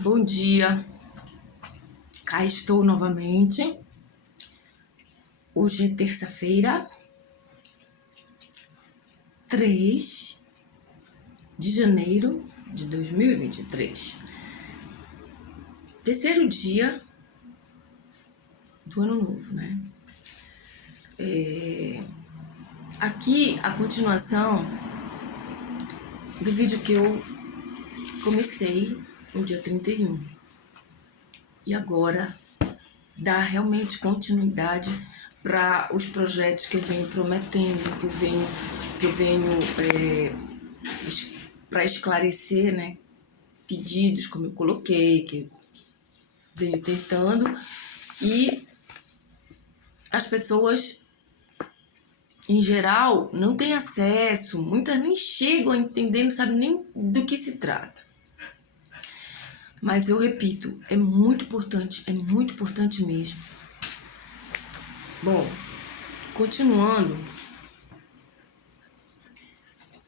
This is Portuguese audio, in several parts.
Bom dia, cá estou novamente. Hoje é terça-feira, 3 de janeiro de 2023. Terceiro dia do ano novo, né? Aqui a continuação do vídeo que eu comecei no dia 31. E agora dar realmente continuidade para os projetos que eu venho prometendo, que eu venho para esclarecer, né? Pedidos, como eu coloquei, que eu venho tentando, e as pessoas, em geral, não têm acesso, muitas nem chegam a entender, não sabem nem do que se trata. Mas eu repito, é muito importante mesmo. Bom, continuando,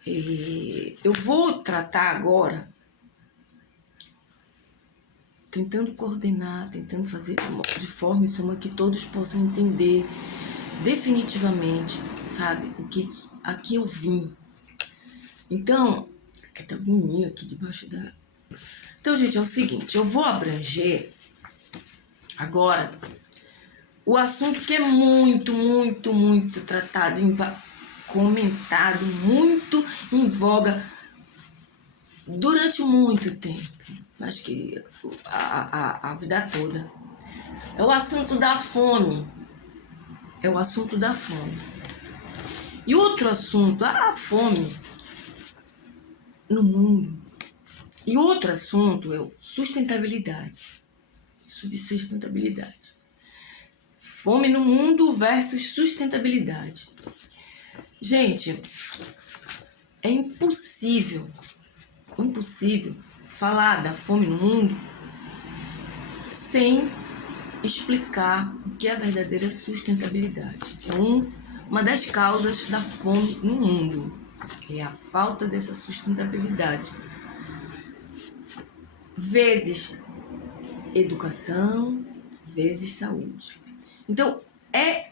eu vou tratar agora, tentando coordenar, tentando fazer de forma que todos possam entender definitivamente, sabe, a que eu vim. Então, que tá bonito aqui debaixo da... Então, gente, é o seguinte, eu vou abranger agora o assunto que é muito tratado, comentado, muito em voga durante muito tempo, acho que a vida toda. É o assunto da fome. É o assunto da fome. E outro assunto, a fome no mundo. E outro assunto é sustentabilidade. Sustentabilidade. Fome no mundo versus sustentabilidade. Gente, é impossível falar da fome no mundo sem explicar o que é a verdadeira sustentabilidade. É uma das causas da fome no mundo. É a falta dessa sustentabilidade. Vezes educação, vezes saúde. Então, é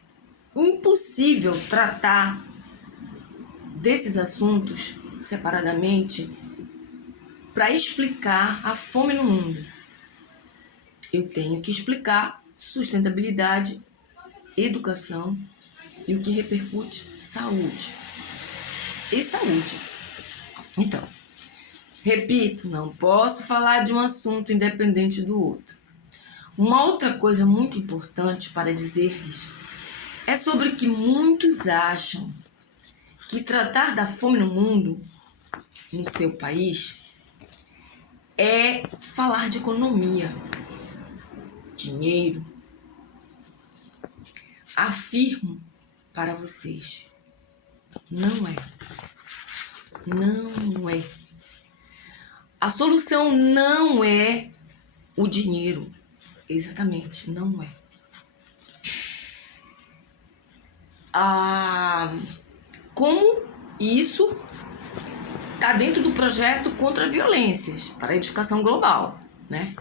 impossível tratar desses assuntos separadamente para explicar a fome no mundo. Eu tenho que explicar sustentabilidade, educação e o que repercute saúde. E saúde. Então, repito, não posso falar de um assunto independente do outro. Uma outra coisa muito importante para dizer-lhes é sobre que muitos acham que tratar da fome no mundo, no seu país, é falar de economia, dinheiro. Afirmo para vocês, não é. Não é. A solução não é o dinheiro. Exatamente, não é. Como isso está dentro do projeto contra violências para a edificação global, né?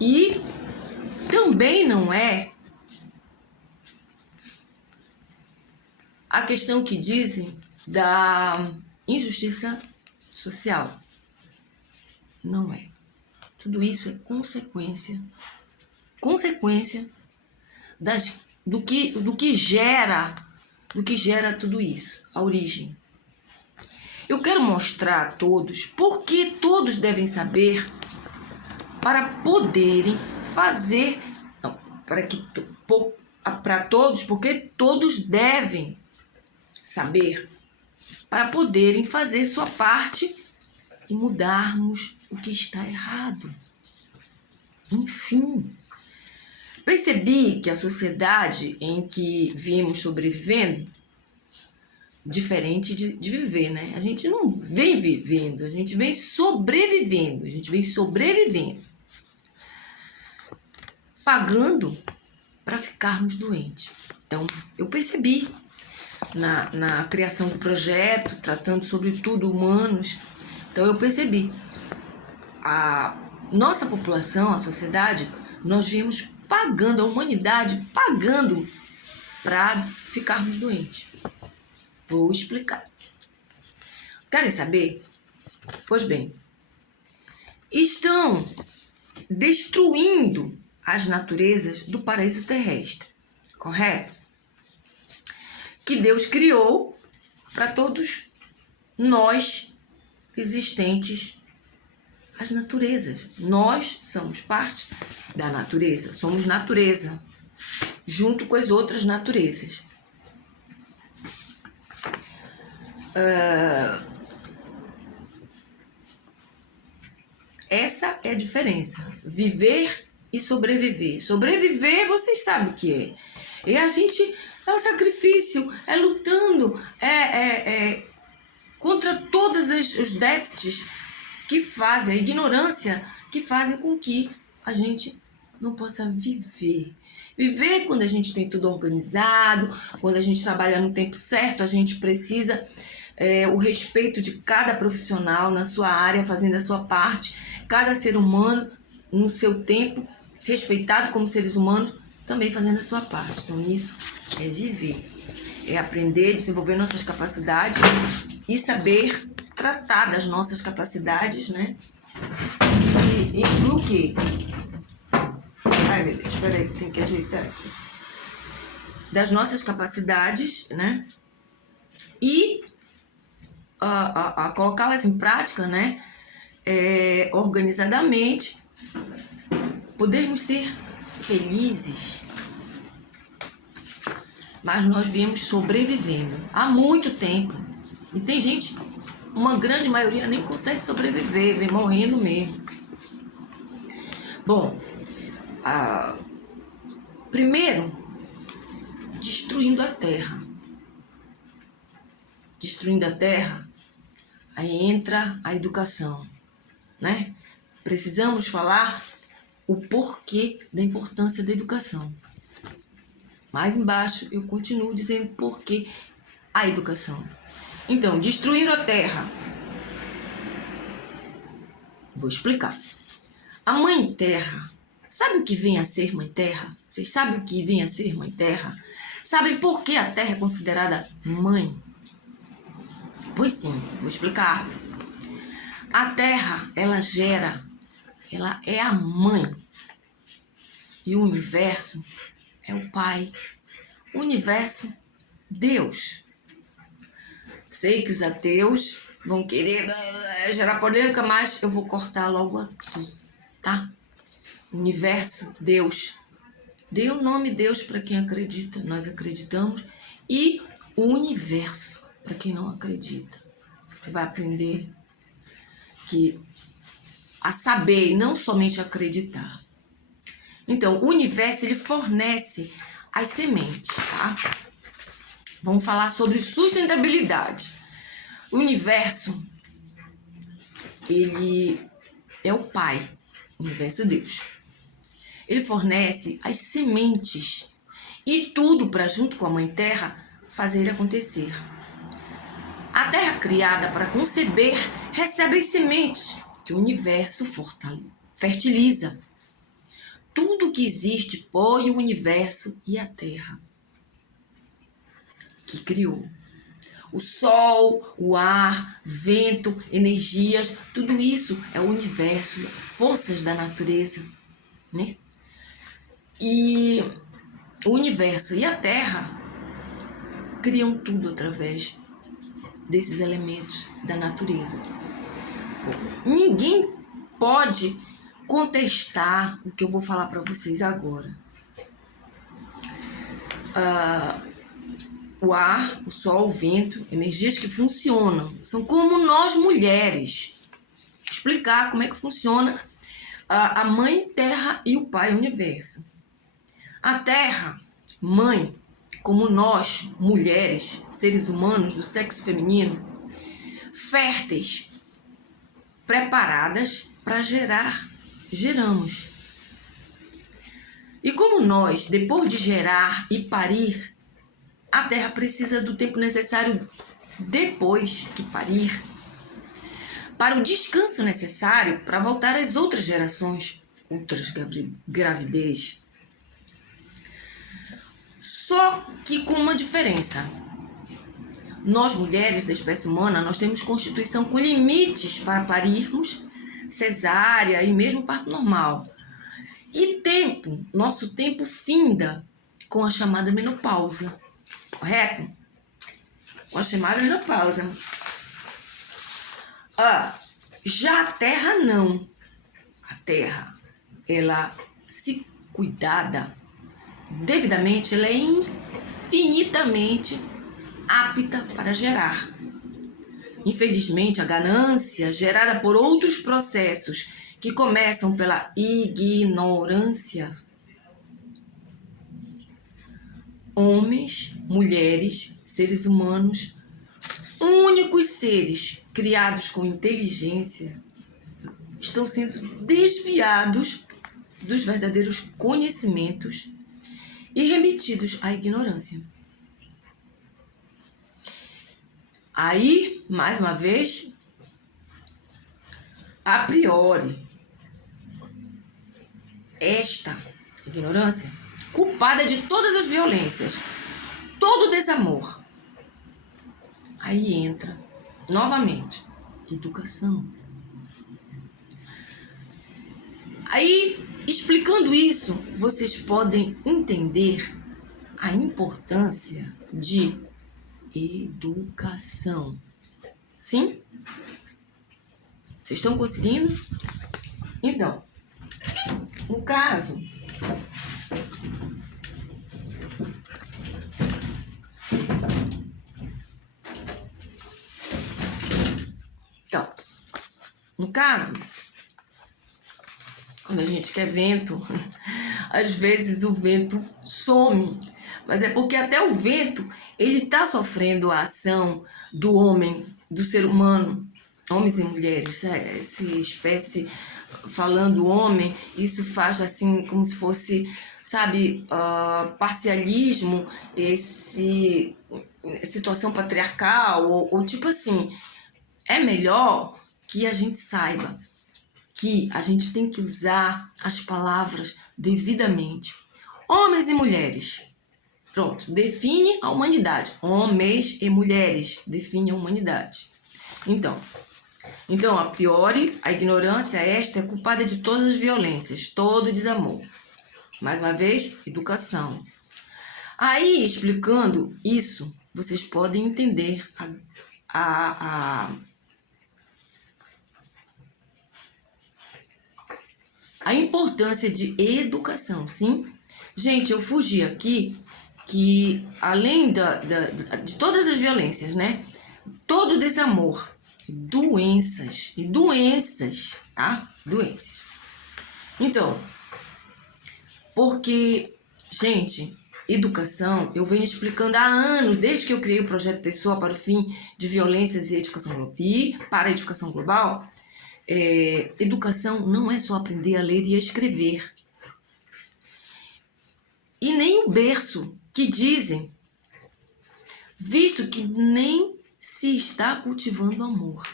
E também não é a questão que dizem da injustiça social. Não é. Tudo isso é consequência do que gera tudo isso, a origem. Eu quero mostrar a todos porque todos devem saber para poderem fazer, não, para todos, porque todos devem saber para poderem fazer sua parte e mudarmos o que está errado. Enfim, percebi que a sociedade em que vimos sobrevivendo, diferente de viver, né? A gente não vem vivendo, a gente vem sobrevivendo, pagando para ficarmos doentes. Então, eu percebi na criação do projeto, tratando sobretudo humanos, então eu percebi nossa população, a sociedade, nós viemos pagando, a humanidade pagando para ficarmos doentes. Vou explicar. Querem saber? Pois bem, estão destruindo as naturezas do paraíso terrestre, correto? Que Deus criou para todos nós existentes, as naturezas. Nós somos parte da natureza, somos natureza, junto com as outras naturezas. Essa é a diferença. Viver e sobreviver. Sobreviver, vocês sabem o que é. E a gente é o sacrifício, é lutando, contra todos os déficits que fazem, a ignorância que fazem com que a gente não possa viver. Viver quando a gente tem tudo organizado, quando a gente trabalha no tempo certo, a gente precisa o respeito de cada profissional na sua área, fazendo a sua parte, cada ser humano no seu tempo, respeitado como seres humanos, também fazendo a sua parte. Então, isso é viver, é aprender, desenvolver nossas capacidades e saber tratar das nossas capacidades, né? E inclui o quê? Ai, meu Deus, espera aí, tenho que ajeitar aqui. Das nossas capacidades, né? E a colocá-las em prática, né? Organizadamente, podermos ser felizes. Mas nós viemos sobrevivendo há muito tempo. E tem gente, uma grande maioria, nem consegue sobreviver, vem morrendo mesmo. Bom, primeiro, destruindo a terra. Destruindo a terra, aí entra a educação, né? Precisamos falar o porquê da importância da educação. Mais embaixo eu continuo dizendo porquê a educação. Então, destruindo a terra. Vou explicar. A Mãe Terra, sabe o que vem a ser Mãe Terra? Vocês sabem o que vem a ser Mãe Terra? Sabem por que a Terra é considerada mãe? Pois sim, vou explicar. A Terra, ela gera, ela é a mãe. E o universo é o pai. O universo, Deus. Sei que os ateus vão querer gerar polêmica, mas eu vou cortar logo aqui, tá? Universo, Deus. Dê o nome Deus para quem acredita, nós acreditamos. E o universo, para quem não acredita. Você vai aprender a saber e não somente acreditar. Então, o universo, ele fornece as sementes, tá? Vamos falar sobre sustentabilidade. O universo, ele é o pai, o universo é Deus. Ele fornece as sementes e tudo para, junto com a Mãe Terra, fazer acontecer. A terra criada para conceber recebe as sementes que o universo fertiliza. Tudo que existe foi o universo e a terra que criou. O sol, o ar, vento, energias, tudo isso é o universo, forças da natureza, né? E o universo e a terra criam tudo através desses elementos da natureza. Ninguém pode contestar o que eu vou falar para vocês agora. O ar, o sol, o vento, energias que funcionam. São como nós mulheres. Explicar como é que funciona a Mãe Terra e o Pai Universo. A Terra, mãe, como nós, mulheres, seres humanos do sexo feminino, férteis, preparadas para gerar, geramos. E como nós, depois de gerar e parir, a Terra precisa do tempo necessário depois de parir para o descanso necessário para voltar às outras gerações, outras gravidez. Só que com uma diferença. Nós, mulheres da espécie humana, nós temos constituição com limites para parirmos cesárea e mesmo parto normal. E nosso tempo finda com a chamada menopausa, correto? Com a chamada menopausa. Já a Terra não. A Terra, ela, se cuidada devidamente, ela é infinitamente apta para gerar. Infelizmente, a ganância gerada por outros processos que começam pela ignorância. Homens, mulheres, seres humanos, únicos seres criados com inteligência, estão sendo desviados dos verdadeiros conhecimentos e remetidos à ignorância. Aí, mais uma vez, a priori, esta ignorância, culpada de todas as violências, todo o desamor. Aí entra, novamente, educação. Aí, explicando isso, vocês podem entender a importância de educação. Sim? Vocês estão conseguindo? Então, no caso, quando a gente quer vento, às vezes o vento some, mas é porque até o vento, ele está sofrendo a ação do homem, do ser humano, homens e mulheres, essa espécie, falando homem, isso faz assim como se fosse, sabe, parcialismo, situação patriarcal, ou tipo assim, é melhor que a gente saiba que a gente tem que usar as palavras devidamente. Homens e mulheres. Pronto, define a humanidade. Homens e mulheres define a humanidade. Então, a priori, a ignorância esta é culpada de todas as violências, todo o desamor. Mais uma vez, educação. Aí, explicando isso, vocês podem entender a importância de educação, sim? Gente, eu fugi aqui que, além de todas as violências, né? Todo desamor, doenças, tá? Doenças. Então, porque, gente, educação, eu venho explicando há anos, desde que eu criei o projeto Pessoa para o Fim de Violências e para a Educação Global, educação não é só aprender a ler e a escrever. E nem o berço, que dizem, visto que nem se está cultivando amor.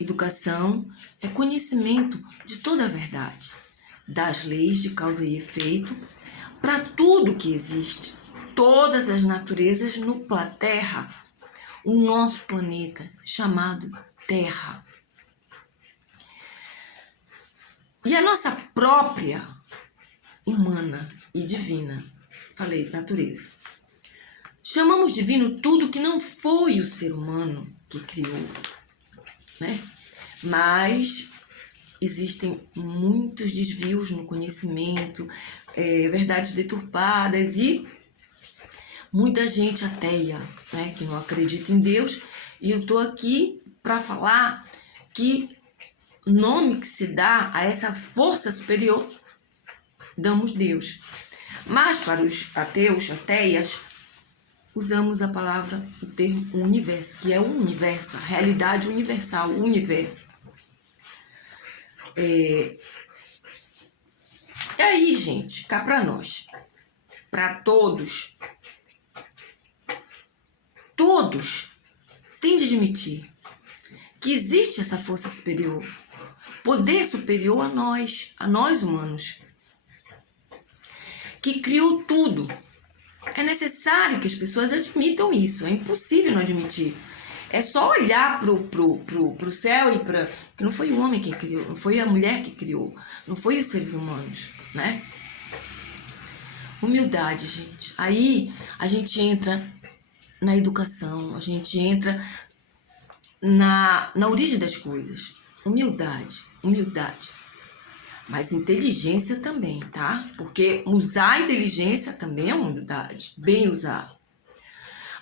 Educação é conhecimento de toda a verdade, das leis de causa e efeito, para tudo que existe, todas as naturezas no Terra, o nosso planeta chamado Terra. E a nossa própria humana e divina, falei natureza. Chamamos divino tudo que não foi o ser humano que criou, né? Mas existem muitos desvios no conhecimento, verdades deturpadas e muita gente ateia, né, que não acredita em Deus. E eu estou aqui para falar que nome que se dá a essa força superior, damos Deus. Mas para os ateus, ateias, usamos a palavra, o termo universo, que é o universo, a realidade universal, o universo. E aí, gente, cá para nós, para todos têm de admitir que existe essa força superior, poder superior a nós humanos, que criou tudo. É necessário que as pessoas admitam isso, é impossível não admitir. É só olhar pro céu e para que não foi o homem que criou, não foi a mulher que criou, não foi os seres humanos, né? Humildade, gente. Aí a gente entra na educação, a gente entra na origem das coisas. Humildade. Mas inteligência também, tá? Porque usar a inteligência também é humildade. Bem usar.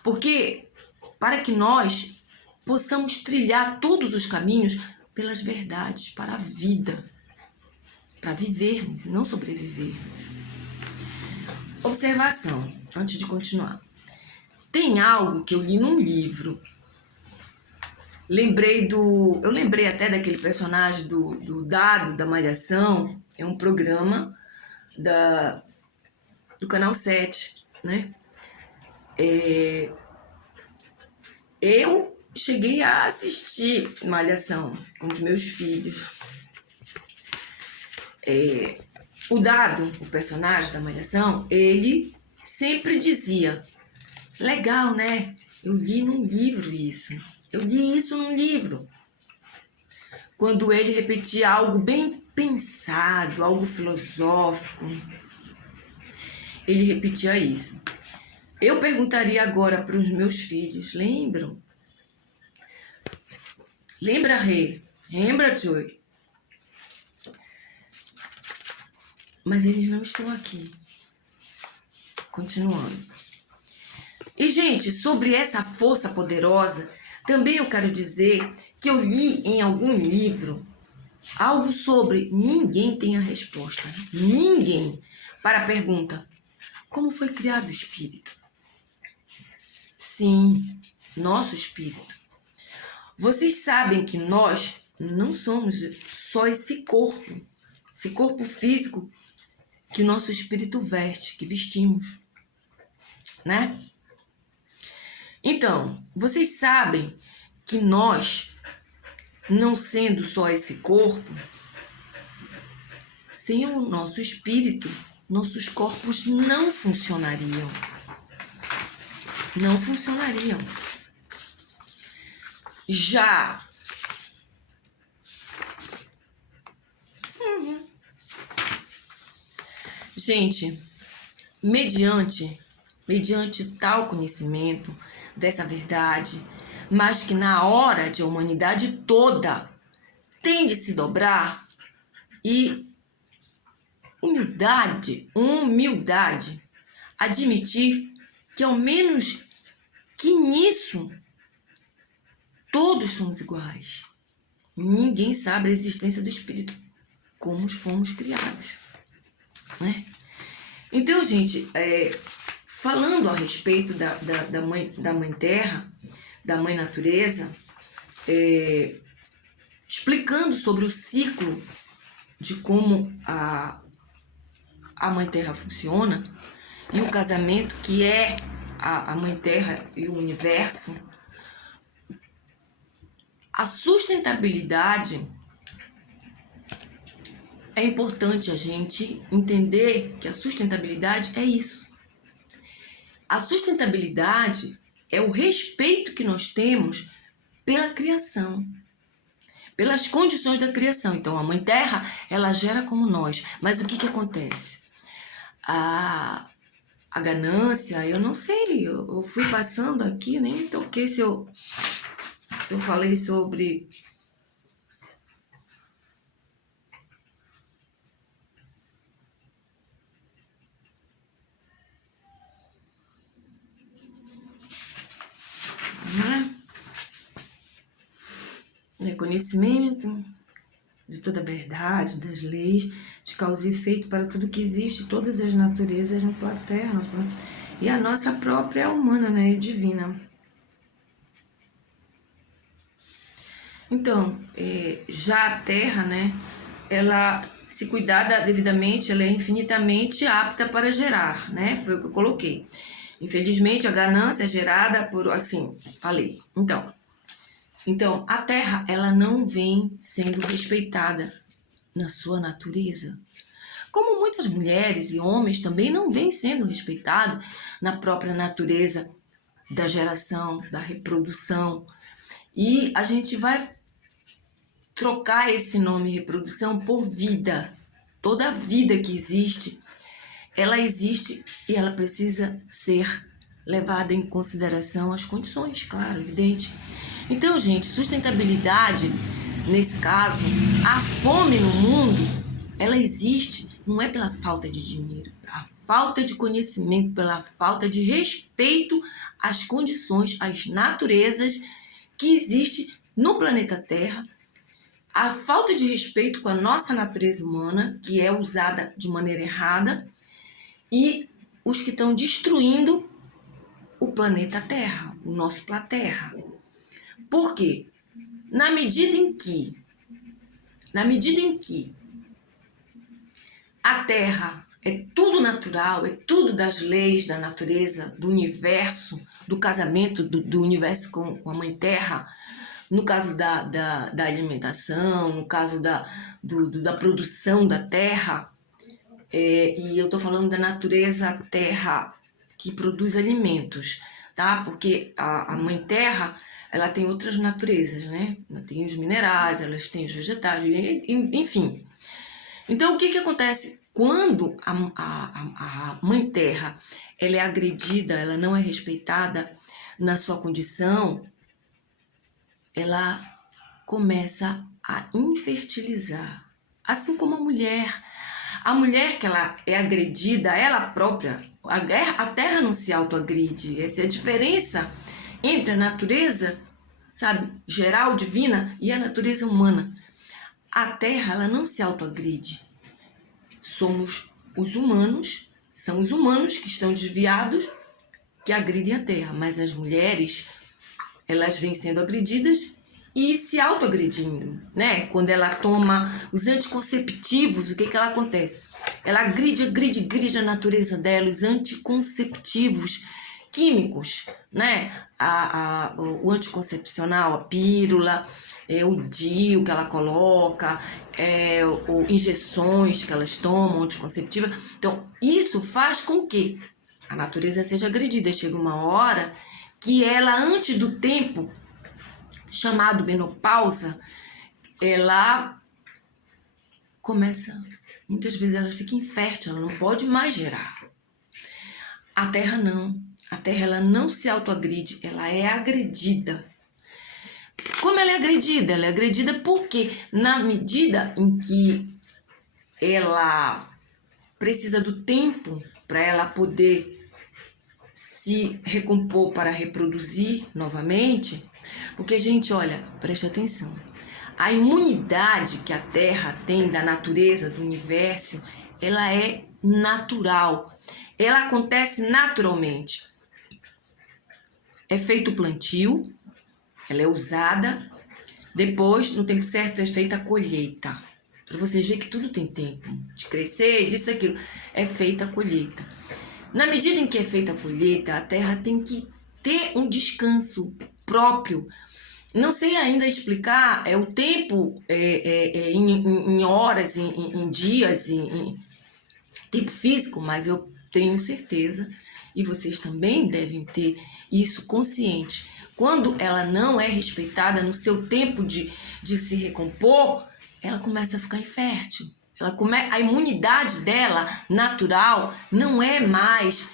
Porque para que nós possamos trilhar todos os caminhos pelas verdades para a vida. Para vivermos e não sobrevivermos. Observação, antes de continuar. Tem algo que eu li num livro. Eu lembrei até daquele personagem do Dado, da Malhação. É um programa do Canal 7, né? Eu cheguei a assistir Malhação com os meus filhos. O Dado, o personagem da Malhação, ele sempre dizia: legal, né? Eu li num livro isso. Eu li isso num livro. Quando ele repetia algo bem pensado, algo filosófico, ele repetia isso. Eu perguntaria agora para os meus filhos: lembram? Lembra, Rê? Lembra, Joy? Mas eles não estão aqui. Continuando. E, gente, sobre essa força poderosa, também eu quero dizer que eu li em algum livro algo sobre ninguém tem a resposta. Ninguém. Para a pergunta: como foi criado o espírito? Sim, nosso espírito. Vocês sabem que nós não somos só esse corpo físico que o nosso espírito veste, que vestimos, né? Então, vocês sabem que nós, não sendo só esse corpo, sem o nosso espírito, nossos corpos não funcionariam. Não funcionariam. Já gente, mediante tal conhecimento dessa verdade, mas que na hora de a humanidade toda tem de se dobrar, e humildade, admitir que ao menos que nisso todos somos iguais. Ninguém sabe a existência do espírito, como fomos criados, né? Então, gente, falando a respeito da mãe terra, da mãe natureza, explicando sobre o ciclo de como a mãe terra funciona e o casamento que é a mãe terra e o universo, a sustentabilidade, é importante a gente entender que a sustentabilidade é isso. A sustentabilidade é o respeito que nós temos pela criação, pelas condições da criação. Então, a Mãe Terra, ela gera como nós. Mas o que acontece? A ganância, eu não sei, eu fui passando aqui, nem me toquei se eu falei sobre... Reconhecimento de toda a verdade, das leis, de causa e efeito para tudo que existe, todas as naturezas no planeta Terra, e a nossa própria humana, né, e divina. Então, já a Terra, né, ela, se cuidada devidamente, ela é infinitamente apta para gerar, né, foi o que eu coloquei. Infelizmente, a ganância é gerada por, assim, falei. Então, Então, a Terra, ela não vem sendo respeitada na sua natureza. Como muitas mulheres e homens também não vêm sendo respeitados na própria natureza da geração, da reprodução. E a gente vai trocar esse nome reprodução por vida. Toda a vida que existe, ela existe e ela precisa ser levada em consideração as condições, claro, evidente. Então, gente, sustentabilidade, nesse caso, a fome no mundo, ela existe, não é pela falta de dinheiro, pela falta de conhecimento, pela falta de respeito às condições, às naturezas que existem no planeta Terra, a falta de respeito com a nossa natureza humana, que é usada de maneira errada, e os que estão destruindo o planeta Terra, o nosso Terra. Por quê? Na medida em que a Terra é tudo natural, é tudo das leis da natureza, do universo, do casamento do universo com a Mãe Terra, no caso da alimentação, no caso da produção da Terra, e eu estou falando da natureza Terra que produz alimentos, tá? Porque a Mãe Terra, ela tem outras naturezas, né? Ela tem os minerais, elas têm os vegetais, enfim. Então, o que acontece quando a Mãe Terra ela é agredida, ela não é respeitada na sua condição, ela começa a infertilizar. Assim como a mulher. A mulher que ela é agredida, ela própria, a Terra não se autoagride. Essa é a diferença entre a natureza, sabe, geral, divina, e a natureza humana. A Terra, ela não se autoagride. Somos os humanos, são os humanos que estão desviados que agridem a Terra, mas as mulheres, elas vêm sendo agredidas e se autoagredindo, né? Quando ela toma os anticonceptivos, o que ela acontece? Ela agride a natureza dela, os anticonceptivos químicos, né? O anticoncepcional, a pílula, o DIU que ela coloca, injeções que elas tomam, anticonceptiva. Então, isso faz com que a natureza seja agredida. Chega uma hora que ela, antes do tempo chamado menopausa, ela começa, muitas vezes ela fica infértil, ela não pode mais gerar. A Terra não. A Terra, ela não se autoagride, ela é agredida. Como ela é agredida? Ela é agredida porque, na medida em que ela precisa do tempo para ela poder se recompor para reproduzir novamente, porque, gente, olha, preste atenção, a imunidade que a Terra tem da natureza, do universo, ela é natural, ela acontece naturalmente. É feito o plantio, ela é usada, depois, no tempo certo, é feita a colheita. Para vocês verem que tudo tem tempo de crescer, disso, daquilo. É feita a colheita. Na medida em que é feita a colheita, a Terra tem que ter um descanso próprio. Não sei ainda explicar o tempo em horas, em dias, em tempo físico, mas eu tenho certeza, e vocês também devem ter isso consciente. Quando ela não é respeitada no seu tempo de se recompor, ela começa a ficar infértil. A imunidade dela, natural, não é mais,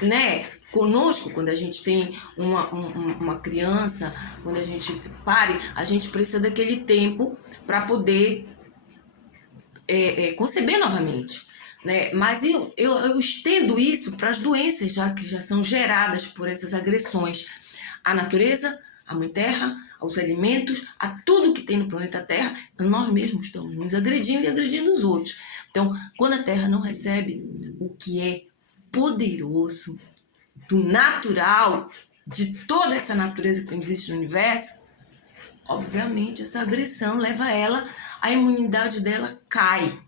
né? Conosco, quando a gente tem uma criança, quando a gente a gente precisa daquele tempo para poder conceber novamente. Né? Mas eu estendo isso para as doenças que já são geradas por essas agressões à natureza, à Mãe Terra, aos alimentos, a tudo que tem no planeta Terra. Nós mesmos estamos nos agredindo e agredindo os outros. Então, quando a Terra não recebe o que é poderoso, do natural, de toda essa natureza que existe no universo, obviamente essa agressão leva ela, a imunidade dela cai.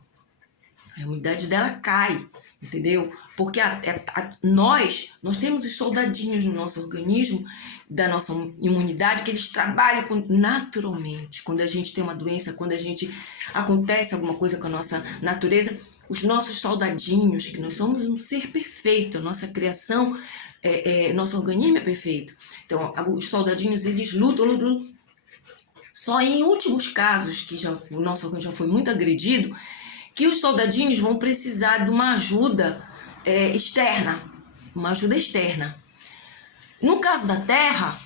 A imunidade dela cai. entendeu? Porque nós temos os soldadinhos no nosso organismo, da nossa imunidade, que eles trabalham naturalmente. Quando a gente tem uma doença, quando acontece alguma coisa com a nossa natureza, os nossos soldadinhos, que nós somos um ser perfeito, a nossa criação, nosso organismo é perfeito. Então, os soldadinhos, eles lutam. Só em últimos casos, que o nosso organismo já foi muito agredido, que os soldadinhos vão precisar de uma ajuda externa. Uma ajuda externa. No caso da Terra,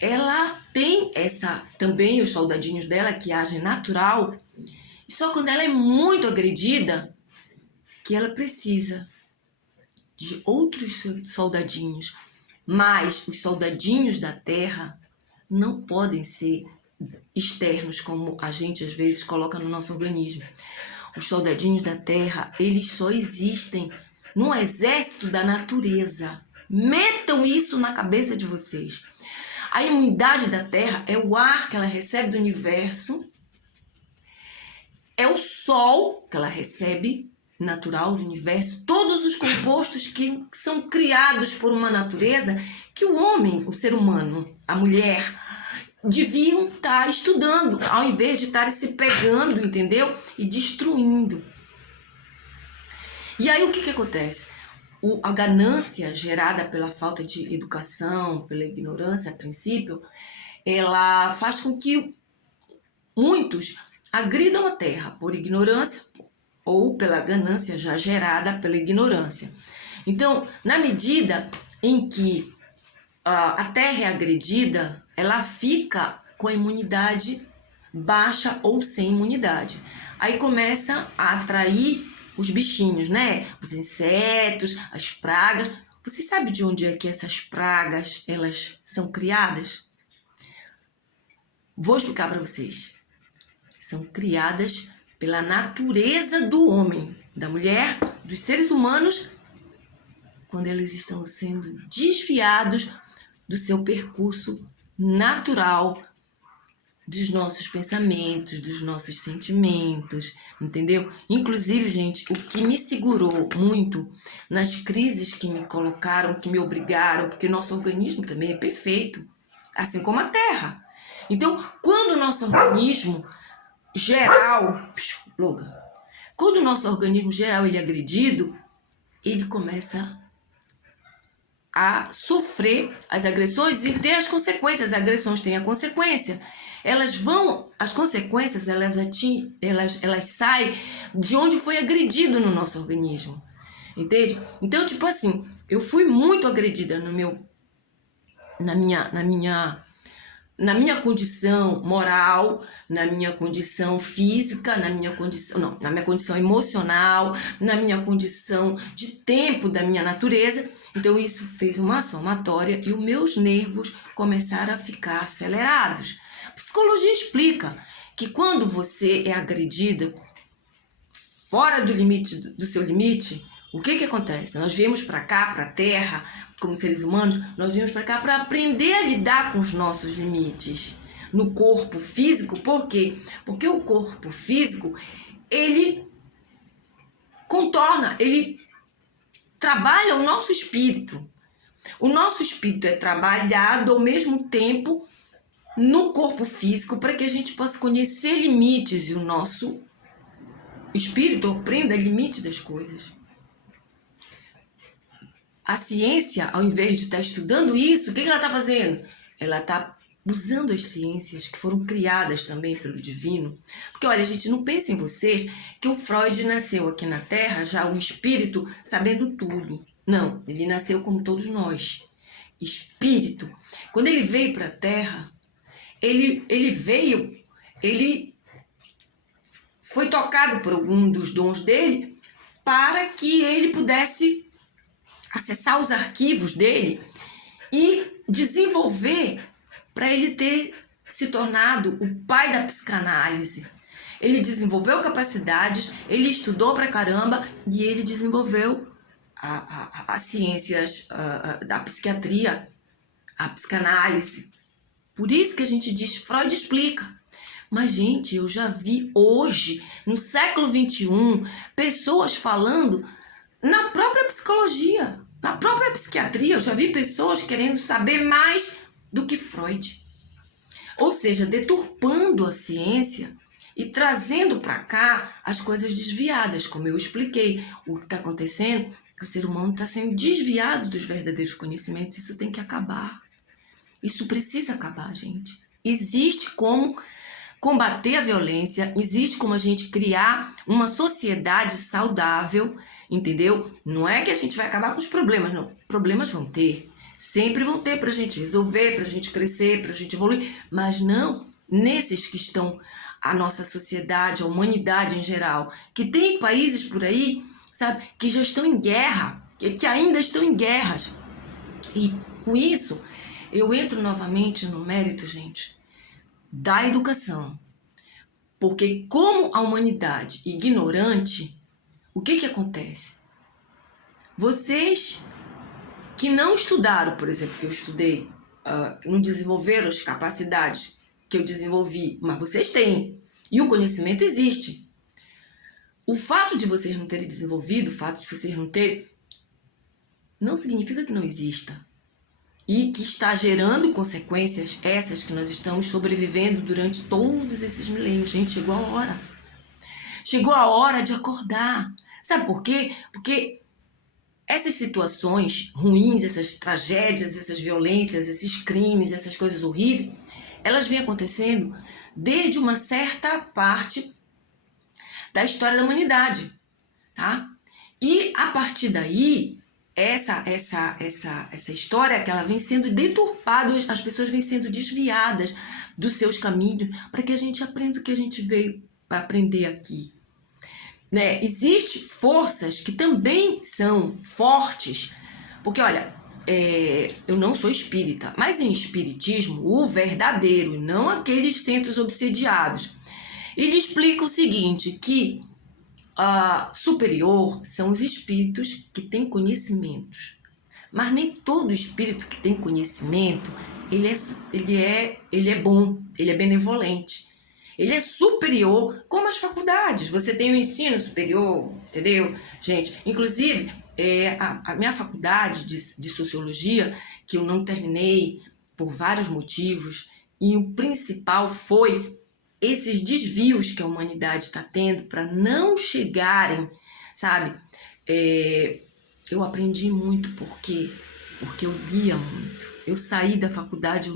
ela tem também os soldadinhos dela que agem natural, só quando ela é muito agredida que ela precisa de outros soldadinhos. Mas os soldadinhos da Terra não podem ser externos, como a gente às vezes coloca no nosso organismo. Os soldadinhos da Terra, eles só existem no exército da natureza. Metam isso na cabeça de vocês. A imunidade da Terra é o ar que ela recebe do universo, é o sol que ela recebe, natural do universo, todos os compostos que são criados por uma natureza que o homem, o ser humano, a mulher, deviam estar estudando, ao invés de estarem se pegando, entendeu? E destruindo. E aí o que acontece? A ganância gerada pela falta de educação, pela ignorância, a princípio, ela faz com que muitos agridam a terra por ignorância ou pela ganância já gerada pela ignorância. Então, na medida em que a terra é agredida, ela fica com a imunidade baixa ou sem imunidade. Aí começa a atrair os bichinhos, né? Os insetos, as pragas. Você sabe de onde é que essas pragas elas são criadas? Vou explicar para vocês. São criadas pela natureza do homem, da mulher, dos seres humanos, quando eles estão sendo desviados do seu percurso natural, dos nossos pensamentos, dos nossos sentimentos, entendeu? Inclusive, gente, o que me segurou muito nas crises que me colocaram, que me obrigaram, porque nosso organismo também é perfeito, assim como a Terra. Então, quando o nosso organismo geral, quando o nosso organismo geral ele é agredido, ele começa a sofrer as agressões e ter as consequências. As agressões têm a consequência. As consequências, elas saem de onde foi agredido no nosso organismo. Entende? Então, tipo assim, eu fui muito agredida na minha condição moral, na minha condição física, na minha condição emocional, na minha condição de tempo da minha natureza. Então isso fez uma somatória e os meus nervos começaram a ficar acelerados. A psicologia explica que quando você é agredida fora do seu limite, o que acontece? Nós viemos para cá, para a Terra, como seres humanos, nós viemos para cá para aprender a lidar com os nossos limites no corpo físico. Por quê? Porque o corpo físico, ele contorna, ele trabalha o nosso espírito. O nosso espírito é trabalhado ao mesmo tempo no corpo físico para que a gente possa conhecer limites e o nosso espírito aprenda limite das coisas. A ciência, ao invés de estar estudando isso, o que ela está fazendo? Ela está usando as ciências que foram criadas também pelo divino. Porque, olha, a gente não pensa em vocês que o Freud nasceu aqui na Terra já um espírito sabendo tudo. Não, ele nasceu como todos nós. Espírito. Quando ele veio para a Terra, ele foi tocado por algum dos dons dele para que ele pudesse acessar os arquivos dele e desenvolver para ele ter se tornado o pai da psicanálise. Ele desenvolveu capacidades, ele estudou pra caramba e ele desenvolveu as ciências da psiquiatria, a psicanálise. Por isso que a gente diz, Freud explica. Mas, gente, eu já vi hoje, no século XXI, pessoas falando Na própria psicologia, na própria psiquiatria, eu já vi pessoas querendo saber mais do que Freud. Ou seja, deturpando a ciência e trazendo para cá as coisas desviadas, como eu expliquei. O que está acontecendo é que o ser humano está sendo desviado dos verdadeiros conhecimentos. Isso tem que acabar. Isso precisa acabar, gente. Existe como combater a violência, existe como a gente criar uma sociedade saudável, entendeu? Não é que a gente vai acabar com os problemas, não. Problemas vão ter. Sempre vão ter pra gente resolver, pra gente crescer, pra gente evoluir, mas não nesses que estão a nossa sociedade, a humanidade em geral, que tem países por aí, sabe, que já estão em guerra, que ainda estão em guerras. E com isso, eu entro novamente no mérito, gente, da educação. Porque como a humanidade ignorante, o que acontece? Vocês que não estudaram, por exemplo, que eu estudei, não desenvolveram as capacidades que eu desenvolvi, mas vocês têm. E o conhecimento existe. O fato de vocês não terem desenvolvido, o fato de vocês não terem, não significa que não exista. E que está gerando consequências essas que nós estamos sobrevivendo durante todos esses milênios. Gente, chegou a hora. Chegou a hora de acordar. Sabe por quê? Porque essas situações ruins, essas tragédias, essas violências, esses crimes, essas coisas horríveis, elas vêm acontecendo desde uma certa parte da história da humanidade, tá? E a partir daí, essa história que ela vem sendo deturpada, as pessoas vêm sendo desviadas dos seus caminhos para que a gente aprenda o que a gente veio para aprender aqui. Né? Existem forças que também são fortes, porque olha, eu não sou espírita, mas em espiritismo, o verdadeiro, não aqueles centros obsediados, ele explica o seguinte, que superior são os espíritos que têm conhecimentos, mas nem todo espírito que tem conhecimento, ele é bom, ele é benevolente. Ele é superior, como as faculdades. Você tem o ensino superior, entendeu? Gente, inclusive, a minha faculdade de sociologia, que eu não terminei por vários motivos, e o principal foi esses desvios que a humanidade está tendo para não chegarem, sabe? Eu aprendi muito porque eu lia muito. Eu saí da faculdade,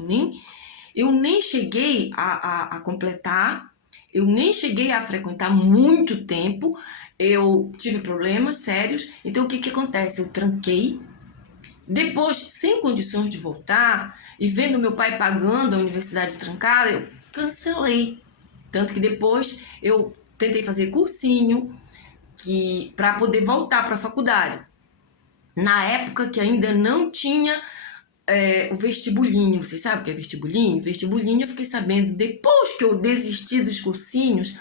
eu nem cheguei a completar, eu nem cheguei a frequentar muito tempo, eu tive problemas sérios, então o que acontece? Eu tranquei, depois, sem condições de voltar, e vendo meu pai pagando a universidade trancada, eu cancelei. Tanto que depois eu tentei fazer cursinho para poder voltar para a faculdade. Na época que ainda não tinha o vestibulinho, vocês sabem o que é vestibulinho? Vestibulinho eu fiquei sabendo depois que eu desisti dos cursinhos,